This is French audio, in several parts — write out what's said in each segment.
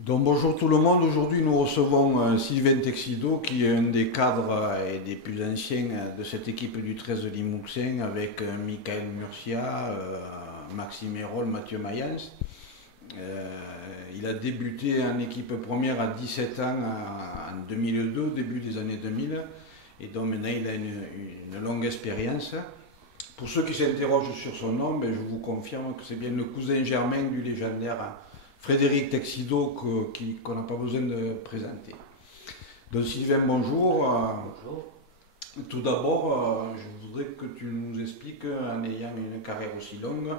Donc bonjour tout le monde, aujourd'hui nous recevons Sylvain Texido qui est un des cadres et des plus anciens de cette équipe du 13 de Limousin avec Michael Murcia, Maxime Hérol, Mathieu Mayence. Il a débuté en équipe première à 17 ans en 2002, au début des années 2000, et donc maintenant il a une longue expérience. Pour ceux qui s'interrogent sur son nom, ben, je vous confirme que c'est bien le cousin germain du légendaire Frédéric Texido qu'on n'a pas besoin de présenter. Donc Sylvain, bonjour. Bonjour. Tout d'abord, je voudrais que tu nous expliques, en ayant une carrière aussi longue,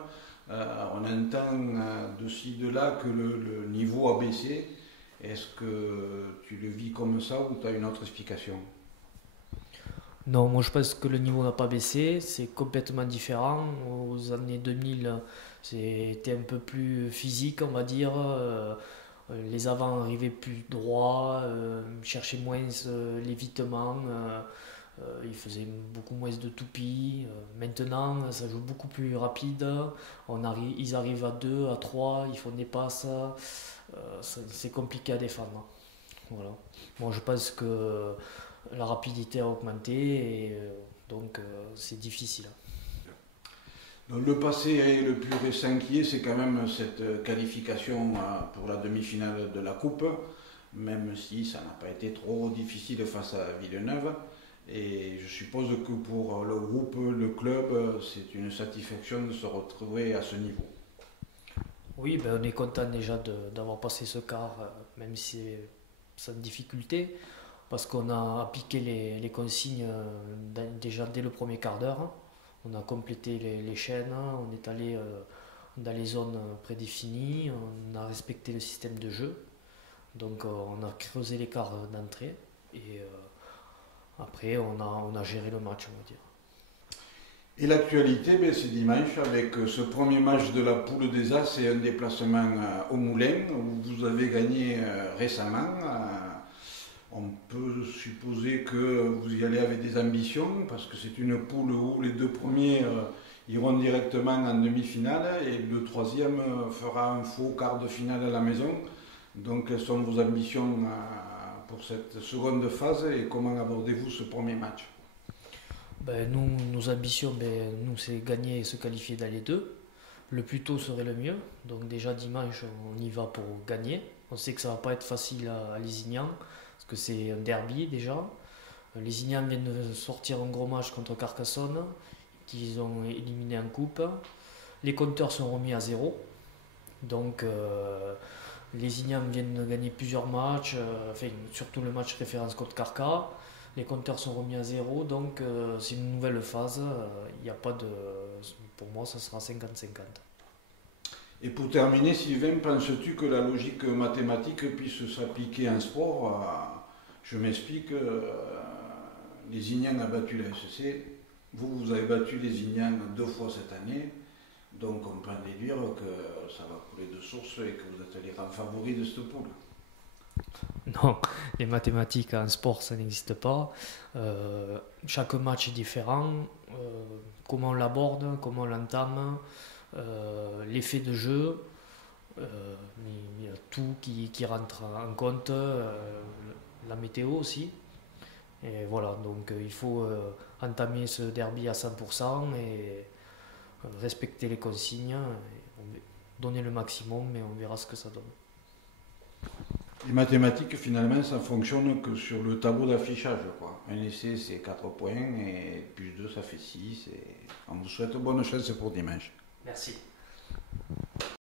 on entend de ci, de là que le niveau a baissé. Est-ce que tu le vis comme ça ou tu as une autre explication? Non, moi je pense que le niveau n'a pas baissé, c'est complètement différent. Aux années 2000, c'était un peu plus physique, on va dire. Les avants arrivaient plus droits, cherchaient moins l'évitement, ils faisaient beaucoup moins de toupies. Maintenant, ça joue beaucoup plus rapide. Ils arrivent à 2, à 3, ils font des passes. C'est compliqué à défendre. Voilà. Moi je pense que la rapidité a augmenté et donc c'est difficile. Donc, le passé le plus récent qui est, c'est quand même cette qualification pour la demi-finale de la Coupe, même si ça n'a pas été trop difficile face à Villeneuve. Et je suppose que pour le groupe, le club, c'est une satisfaction de se retrouver à ce niveau. Oui, ben, on est content déjà d'avoir passé ce quart, même si c'est une difficulté, parce qu'on a appliqué les consignes déjà dès le premier quart d'heure. On a complété les chaînes, on est allé dans les zones prédéfinies, on a respecté le système de jeu. Donc on a creusé l'écart d'entrée et après on a géré le match, on va dire. Et l'actualité, ben, c'est dimanche avec ce premier match de la poule des As et un déplacement au Moulin où vous avez gagné récemment. On peut supposer que vous y allez avec des ambitions parce que c'est une poule où les deux premiers iront directement en demi-finale et le troisième fera un faux quart de finale à la maison. Donc quelles sont vos ambitions pour cette seconde phase et comment abordez-vous ce premier match? Ben, nos ambitions, ben, nous, c'est gagner et se qualifier dans les deux. Le plus tôt serait le mieux. Donc déjà dimanche, on y va pour gagner. On sait que ça va pas être facile à Lézignan, parce que c'est un derby déjà. Lézignan vient de sortir un gros match contre Carcassonne, qu'ils ont éliminé en coupe. Les compteurs sont remis à zéro. Donc Lézignan viennent de gagner plusieurs matchs, enfin, surtout le match référence contre Carca. Les compteurs sont remis à zéro, donc c'est une nouvelle phase. Il n'y a pas de. Pour moi, ça sera 50-50. Et pour terminer, Sylvain, penses-tu que la logique mathématique puisse s'appliquer en sport? Je m'explique, Lézignan a battu la SEC, vous avez battu Lézignan deux fois cette année, donc on peut en déduire que ça va couler de source et que vous êtes les grands favoris de cette poule. Non, les mathématiques en sport, ça n'existe pas. Chaque match est différent. Comment on l'aborde, comment on l'entame, l'effet de jeu, il y a tout qui rentre en compte, la météo aussi. Et voilà, donc il faut entamer ce derby à 100% et respecter les consignes, donner le maximum, mais on verra ce que ça donne. Les mathématiques, finalement, ça fonctionne que sur le tableau d'affichage, quoi. Un essai, c'est 4 points, et plus 2, ça fait 6. Et on vous souhaite bonne chance pour dimanche. Merci.